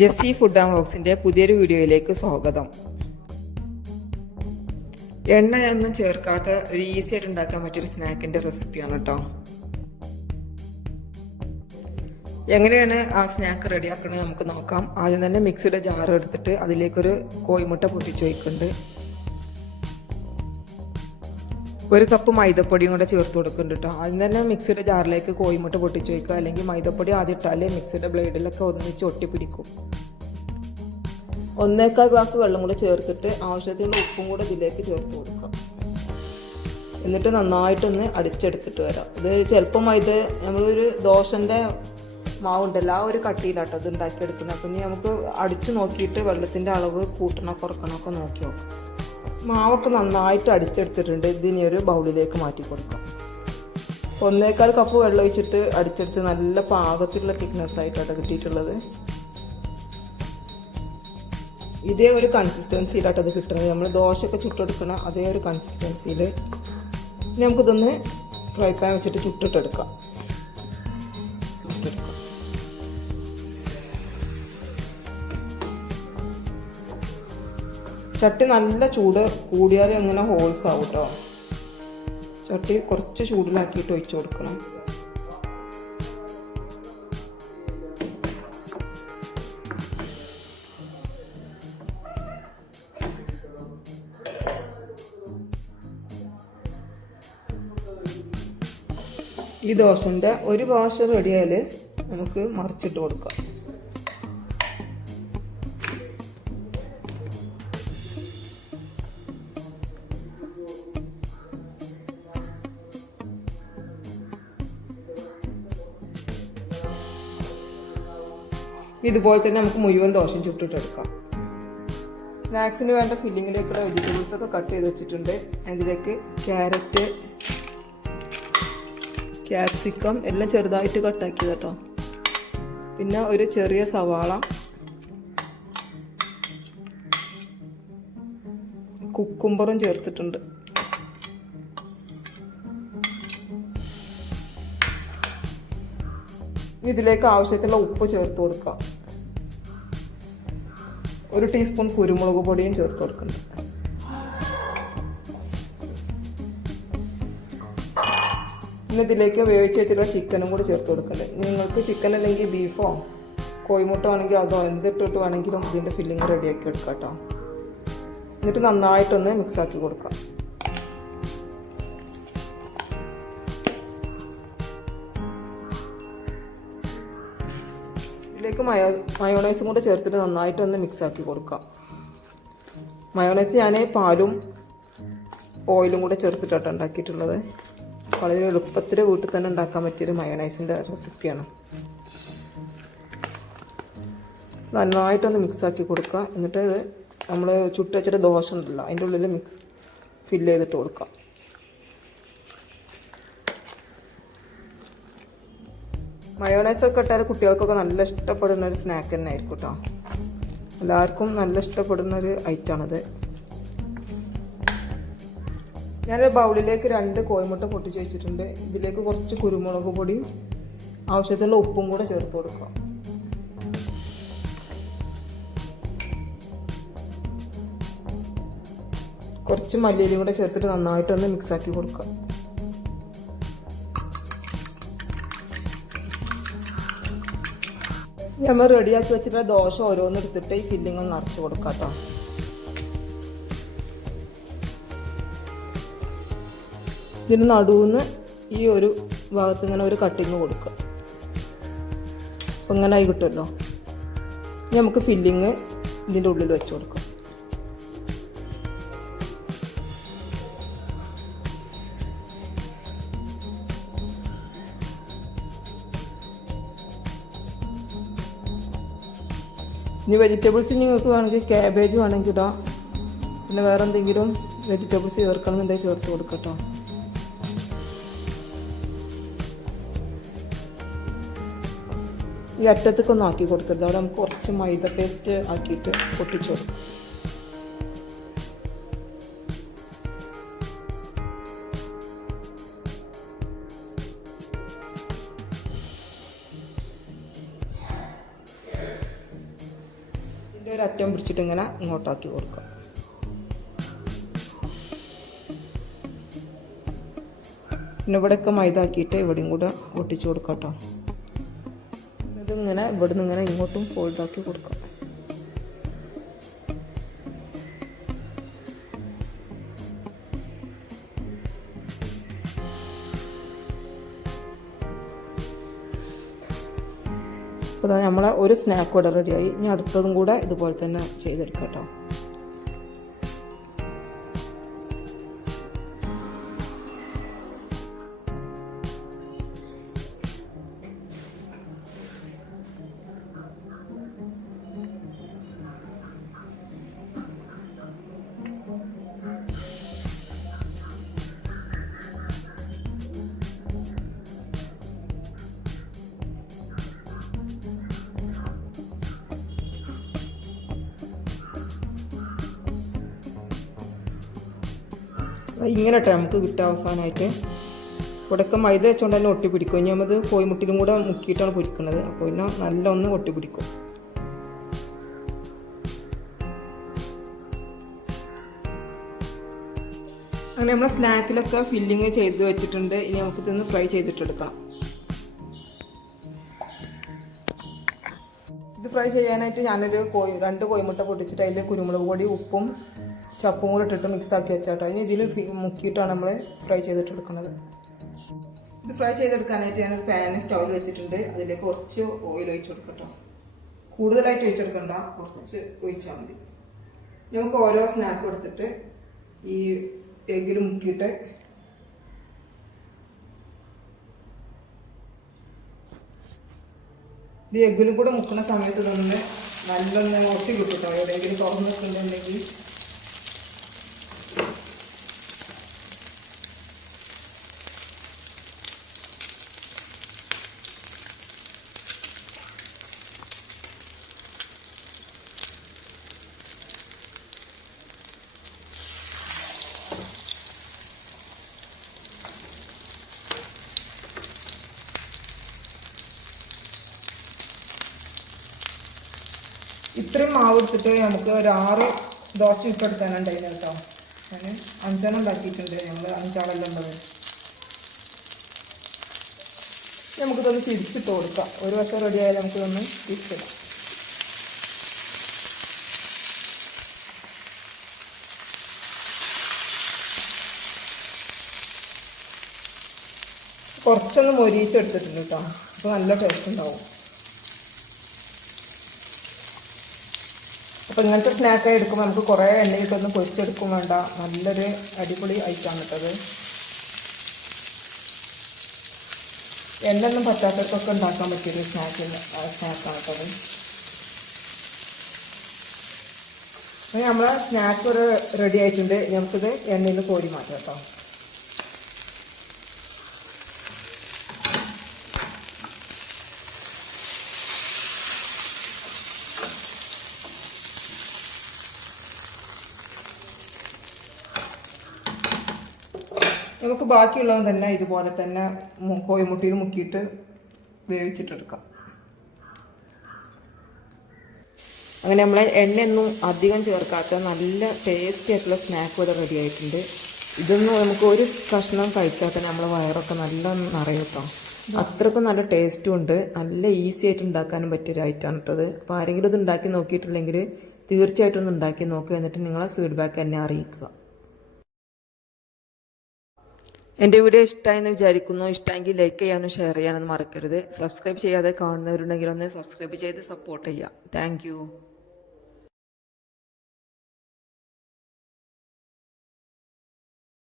Jessy food and വോക്സിന്റെ പുതിയൊരു വീഡിയോയിലേക്ക് സ്വാഗതം. എണ്ണയൊന്നും ചേർക്കാത്ത ഒരു ഈസി ആയിട്ട് ഉണ്ടാക്കാൻ പറ്റിയൊരു സ്നാക്കിന്റെ റെസിപ്പിയാണ് കേട്ടോ എങ്ങനെയാണ് ആ സ്നാക്ക് റെഡിയാക്കുന്നത് നമുക്ക് നോക്കാം. ആദ്യം തന്നെ മിക്സിയുടെ ജാർ എടുത്തിട്ട് അതിലേക്കൊരു കോഴിമുട്ട പൊട്ടിച്ച് വയ്ക്കുന്നുണ്ട് ഒരു കപ്പ് മൈദപ്പൊടിയും കൂടെ ചേർത്ത് കൊടുക്കുന്നുണ്ട് കേട്ടോ ആദ്യം തന്നെ മിക്സിയുടെ ജാറിലേക്ക് കോഴിമുട്ട പൊട്ടിച്ച് വയ്ക്കുക അല്ലെങ്കിൽ മൈദപ്പൊടി ആദ്യം ഇട്ടാലേ മിക്സിയുടെ ബ്ലേഡിലൊക്കെ ഒന്നിച്ച് ഒട്ടിപ്പിടിക്കും. ഒന്നേക്കാൾ ഗ്ലാസ് വെള്ളം കൂടെ ചേർത്തിട്ട് ആവശ്യത്തിനുള്ള ഉപ്പും കൂടെ ഇതിലേക്ക് ചേർത്ത് കൊടുക്കാം. എന്നിട്ട് നന്നായിട്ടൊന്ന് അടിച്ചെടുത്തിട്ട് വരാം. ഇത് ചിലപ്പം ഇത് നമ്മളൊരു ദോശന്റെ മാവുണ്ടല്ലോ ആ ഒരു കട്ടിയിലാട്ടോ അത് ഉണ്ടാക്കിയെടുക്കുന്നത്. അപ്പം ഇനി നമുക്ക് അടിച്ചു നോക്കിയിട്ട് വെള്ളത്തിന്റെ അളവ് കൂട്ടണോ കുറക്കണോ ഒക്കെ നോക്കി നോക്കാം. മാവൊക്കെ നന്നായിട്ട് അടിച്ചെടുത്തിട്ടുണ്ട്. ഇതിനി ഒരു ബൗളിലേക്ക് മാറ്റി കൊടുക്കാം. ഒന്നേക്കാൽ കപ്പ് വെള്ളം ഒഴിച്ചിട്ട് അടിച്ചെടുത്ത് നല്ല പാകത്തിലുള്ള തിക്നെസ് ആയിട്ടാണ് കിട്ടിയിട്ടുള്ളത്. ഇതേ ഒരു കൺസിസ്റ്റൻസിയിലാട്ടോ അത് കിട്ടുന്നത്. നമ്മൾ ദോശയൊക്കെ ചുട്ടെടുക്കണ അതേ ഒരു കൺസിസ്റ്റൻസിയിൽ ഇനി നമുക്കിതൊന്ന് ഫ്രൈ പാൻ വെച്ചിട്ട് ചുട്ടിട്ടെടുക്കാം. ചട്ടി നല്ല ചൂട് കൂടിയാലും അങ്ങനെ ഹോൾസ് ആവും കേട്ടോ ചട്ടി കുറച്ച് ചൂടിലാക്കിയിട്ട് ഒഴിച്ചു കൊടുക്കണം. ഈ ദോശന്റെ ഒരു ദോശ റെഡിയായാൽ നമുക്ക് മറിച്ചിട്ട് കൊടുക്കാം. ഇതുപോലെ തന്നെ നമുക്ക് മുഴുവൻ ദോശയും ചുട്ടിട്ടെടുക്കാം. സ്നാക്സിന് വേണ്ട ഫില്ലിങ്ങിലേക്കുള്ള വെജിറ്റബിൾസ് ഒക്കെ കട്ട് ചെയ്ത് വെച്ചിട്ടുണ്ട്. അതിലേക്ക് ക്യാരറ്റ് ക്യാപ്സിക്കം എല്ലാം ചെറുതായിട്ട് കട്ടാക്കിയത് കേട്ടോ. പിന്നെ ഒരു ചെറിയ സവാള കുക്കുംബറും ചേർത്തിട്ടുണ്ട്. ഇതിലേക്ക് ആവശ്യത്തിനുള്ള ഉപ്പ് ചേർത്ത് കൊടുക്കാം. ഒരു ടീസ്പൂൺ കുരുമുളക് പൊടിയും ചേർത്ത് കൊടുക്കുന്നുണ്ട്. പിന്നെ ഇതിലേക്ക് വേവിച്ച് വെച്ചിട്ടുള്ള ചിക്കനും കൂടി ചേർത്ത് കൊടുക്കുന്നുണ്ട്. നിങ്ങൾക്ക് ചിക്കൻ അല്ലെങ്കിൽ ബീഫോ കോഴിമുട്ട ആണെങ്കിൽ അതോ എന്തിട്ടിട്ട് വേണമെങ്കിലും ഇതിന്റെ ഫില്ലിങ് റെഡിയാക്കി എടുക്കാം കേട്ടോ. എന്നിട്ട് നന്നായിട്ടൊന്ന് മിക്സാക്കി കൊടുക്കാം. ഇതിലേക്ക് മയോ മയോണൈസും കൂടെ ചേർത്തിട്ട് നന്നായിട്ടൊന്ന് മിക്സാക്കി കൊടുക്കാം. മയോണൈസ് ഞാൻ പാലും ഓയിലും കൂടെ ചേർത്തിട്ടാണ് ഉണ്ടാക്കിയിട്ടുള്ളത്. വളരെ എളുപ്പത്തിൽ വീട്ടിൽ തന്നെ ഉണ്ടാക്കാൻ പറ്റിയൊരു മയോണൈസിന്റെ റെസിപ്പിയാണ്. നന്നായിട്ടൊന്ന് മിക്സാക്കി കൊടുക്കുക എന്നിട്ട് നമ്മൾ ചുട്ടുവച്ചിട്ട് ദോശ ഉണ്ടല്ലോ അതിന്റെ ഉള്ളിൽ മിക്സ് ഫില്ല് ചെയ്തിട്ട് കൊടുക്കാം. മയോണൈസ് ഒക്കെ ഇട്ടാൽ കുട്ടികൾക്കൊക്കെ നല്ല ഇഷ്ടപ്പെടുന്ന ഒരു സ്നാക്ക് തന്നെ ആയിരിക്കും കേട്ടോ എല്ലാവർക്കും നല്ല ഇഷ്ടപ്പെടുന്ന ഒരു ഐറ്റമാണിത് ഞാനൊരു ബൗളിലേക്ക് രണ്ട് കോഴിമുട്ട പൊട്ടിച്ച് വെച്ചിട്ടുണ്ട്. ഇതിലേക്ക് കുറച്ച് കുരുമുളക് പൊടിയും ആവശ്യത്തിലുള്ള ഉപ്പും കൂടെ ചേർത്ത് കൊടുക്കാം. കുറച്ച് മല്ലിയിലും കൂടെ ചേർത്തിട്ട് നന്നായിട്ടൊന്ന് മിക്സാക്കി കൊടുക്കാം. നമ്മൾ റെഡിയാക്കി വെച്ചിട്ടുള്ള ദോശ ഓരോന്ന് എടുത്തിട്ട് ഈ ഫില്ലിംഗ് ഒന്ന് നിറച്ച് കൊടുക്കാം ഇതിന് നടുവിന്ന് ഈ ഒരു ഭാഗത്ത് ഇങ്ങനെ ഒരു കട്ടിങ് കൊടുക്കുക. അപ്പം ഇങ്ങനെ ആയി കിട്ടുമല്ലോ. നമുക്ക് ഫില്ലിങ് ഇതിന്റെ ഉള്ളിൽ വെച്ച് കൊടുക്കാം. ഇനി വെജിറ്റബിൾസ് നിങ്ങൾക്ക് വേണമെങ്കിൽ ക്യാബേജ് വേണമെങ്കിൽ ഇടാം. പിന്നെ വേറെ എന്തെങ്കിലും വെജിറ്റബിൾസ് ചേർക്കണമെന്നുണ്ടെങ്കിൽ ചേർത്ത് കൊടുക്കട്ടോ. ഈ അറ്റത്തൊക്കെ ഒന്ന് ആക്കി കൊടുക്കരുത്. അവിടെ നമുക്ക് കുറച്ച് മൈദ പേസ്റ്റ് ആക്കിയിട്ട് പൊട്ടിച്ചു കൊടുക്കും ഒരു അറ്റം പിടിച്ചിട്ട് ഇങ്ങനെ ഇങ്ങോട്ടാക്കി കൊടുക്കാം പിന്നെ ഇവിടെയൊക്കെ മൈദ ആക്കിയിട്ട് ഇവിടെയും കൂടെ ഒട്ടിച്ചു കൊടുക്കാം കേട്ടോ. ഇതിങ്ങനെ ഇവിടെ നിന്ന് ഇങ്ങനെ ഇങ്ങോട്ടും ഫോൾഡാക്കി കൊടുക്കാം അപ്പോൾ നമ്മളെ ഒരു സ്നാക്ക് കൂടെ റെഡിയായി ഇനി അടുത്തതും കൂടെ ഇതുപോലെ തന്നെ ചെയ്തെടുക്കാം കേട്ടോ. ഇങ്ങനെ കേട്ടോ നമുക്ക് കിട്ടുക അവസാനമായിട്ട് ഇവിടെയൊക്കെ മൈദ വെച്ചുകൊണ്ട് തന്നെ ഒട്ടിപ്പിടിക്കും. ഇനി നമ്മൾ കോയിമുട്ടിലും കൂടെ മുക്കിയിട്ടാണ് പൊരിക്കുന്നത്. അപ്പോൾ പിന്നെ നല്ല ഒന്ന് ഒട്ടിപ്പിടിക്കും. അങ്ങനെ നമ്മൾ സ്നാക്കിലൊക്കെ ഫില്ലിങ് ചെയ്ത് വെച്ചിട്ടുണ്ട്. ഇനി നമുക്ക് ഇതൊന്ന് ഫ്രൈ ചെയ്തിട്ടെടുക്കാം. ഇത് ഫ്രൈ ചെയ്യാനായിട്ട് ഞാനൊരു കോഴി രണ്ട് കോഴിമുട്ട പൊട്ടിച്ചിട്ട് അതിൽ കുരുമുളക് പൊടി ഉപ്പും ചപ്പും കൂടെ ഇട്ടിട്ട് മിക്സ് ആക്കി വെച്ചാട്ടോ. ഇനി ഇതിൽ മുക്കിയിട്ടാണ് നമ്മൾ ഫ്രൈ ചെയ്തിട്ടെടുക്കുന്നത്. ഇത് ഫ്രൈ ചെയ്തെടുക്കാനായിട്ട് ഞാൻ പാന് സ്റ്റൗവിൽ വെച്ചിട്ടുണ്ട്. അതിലേക്ക് കുറച്ച് ഓയിൽ ഒഴിച്ചു കൊടുക്കട്ടോ. കൂടുതലായിട്ട് ഒഴിച്ചെടുക്കണ്ട. കുറച്ച് ഒഴിച്ചാൽ മതി. നമുക്ക് ഓരോ സ്നാക്ക് എടുത്തിട്ട് ഈ എഗ്ഗിൽ മുക്കിയിട്ട് ഇത് എഗ്ഗിലും കൂടെ മുക്കുന്ന സമയത്ത് തന്നെ നല്ലൊന്ന് ഒട്ടി കിട്ടും കേട്ടോ എവിടെയെങ്കിലും തുറന്ന് ഇത്രയും മാവ് എടുത്തിട്ട് നമുക്ക് ഒരു ആറ് ദോശ ഇട്ടെടുക്കാനുണ്ടായിരുന്നു കേട്ടോ. ഞാൻ അഞ്ചെണ്ണം ഉണ്ടാക്കിയിട്ടുണ്ട്. ഞങ്ങൾ അഞ്ചാളെല്ലാം ഉള്ളത്. നമുക്കിതൊന്ന് തിരിച്ചിട്ട് കൊടുക്കാം. ഒരു വശം റെഡി ആയാൽ നമുക്കിതൊന്ന് തിരിച്ചിടാം. കുറച്ചൊന്ന് മൊരിയിച്ചെടുത്തിട്ടുണ്ട് കേട്ടോ. അപ്പോൾ നല്ല ടേസ്റ്റ് ഉണ്ടാവും. അപ്പോൾ ഇങ്ങനത്തെ സ്നാക്കായി എടുക്കുമ്പോൾ നമുക്ക് കുറേ എണ്ണയിട്ടൊന്ന് പൊരിച്ചെടുക്കും വേണ്ട. നല്ലൊരു അടിപൊളി ഐറ്റമാണ് കേട്ടത്. എണ്ണൊന്നും പറ്റാത്തവർക്കൊക്കെ ഉണ്ടാക്കാൻ പറ്റിയൊരു സ്നാക്ക് സ്നാക്കാണ് കേട്ടത്. നമ്മളെ സ്നാക്ക് ഒരു റെഡി ആയിട്ടുണ്ട്. നമുക്കിത് എണ്ണയിൽ കോരി മാറ്റാം കേട്ടോ. നമുക്ക് ബാക്കിയുള്ളത് തന്നെ ഇതുപോലെ തന്നെ കോഴിമുട്ടിയിൽ മുക്കിയിട്ട് വേവിച്ചിട്ടെടുക്കാം. അങ്ങനെ നമ്മൾ എണ്ണയൊന്നും അധികം ചേർക്കാത്ത നല്ല ടേസ്റ്റി ആയിട്ടുള്ള സ്നാക്ക് ഇവിടെ റെഡി ആയിട്ടുണ്ട്. ഇതൊന്നും നമുക്ക് ഒരു കഷ്ണം കഴിച്ചാൽ തന്നെ നമ്മൾ വയറൊക്കെ നല്ല നിറയും അത്രക്കും നല്ല ടേസ്റ്റും ഉണ്ട്. നല്ല ഈസി ആയിട്ട് ഉണ്ടാക്കാനും പറ്റിയൊരു ഐറ്റമാണ് കേട്ടത് അപ്പോൾ ആരെങ്കിലും ഇത് ഉണ്ടാക്കി നോക്കിയിട്ടില്ലെങ്കിൽ തീർച്ചയായിട്ടും ഒന്ന് ഉണ്ടാക്കി നോക്കുക എന്നിട്ട് നിങ്ങളെ ഫീഡ്ബാക്ക് എന്നെ അറിയിക്കുക. എന്റെ വീഡിയോ ഇഷ്ടമായെന്ന് വിചാരിക്കുന്നു. ഇഷ്ടമെങ്കിൽ ലൈക്ക് ചെയ്യാനും ഷെയർ ചെയ്യാനൊന്നും മറക്കരുത്. സബ്സ്ക്രൈബ് ചെയ്യാതെ കാണുന്നവരുണ്ടെങ്കിൽ ഒന്ന് സബ്സ്ക്രൈബ് ചെയ്ത് സപ്പോർട്ട് ചെയ്യാം താങ്ക്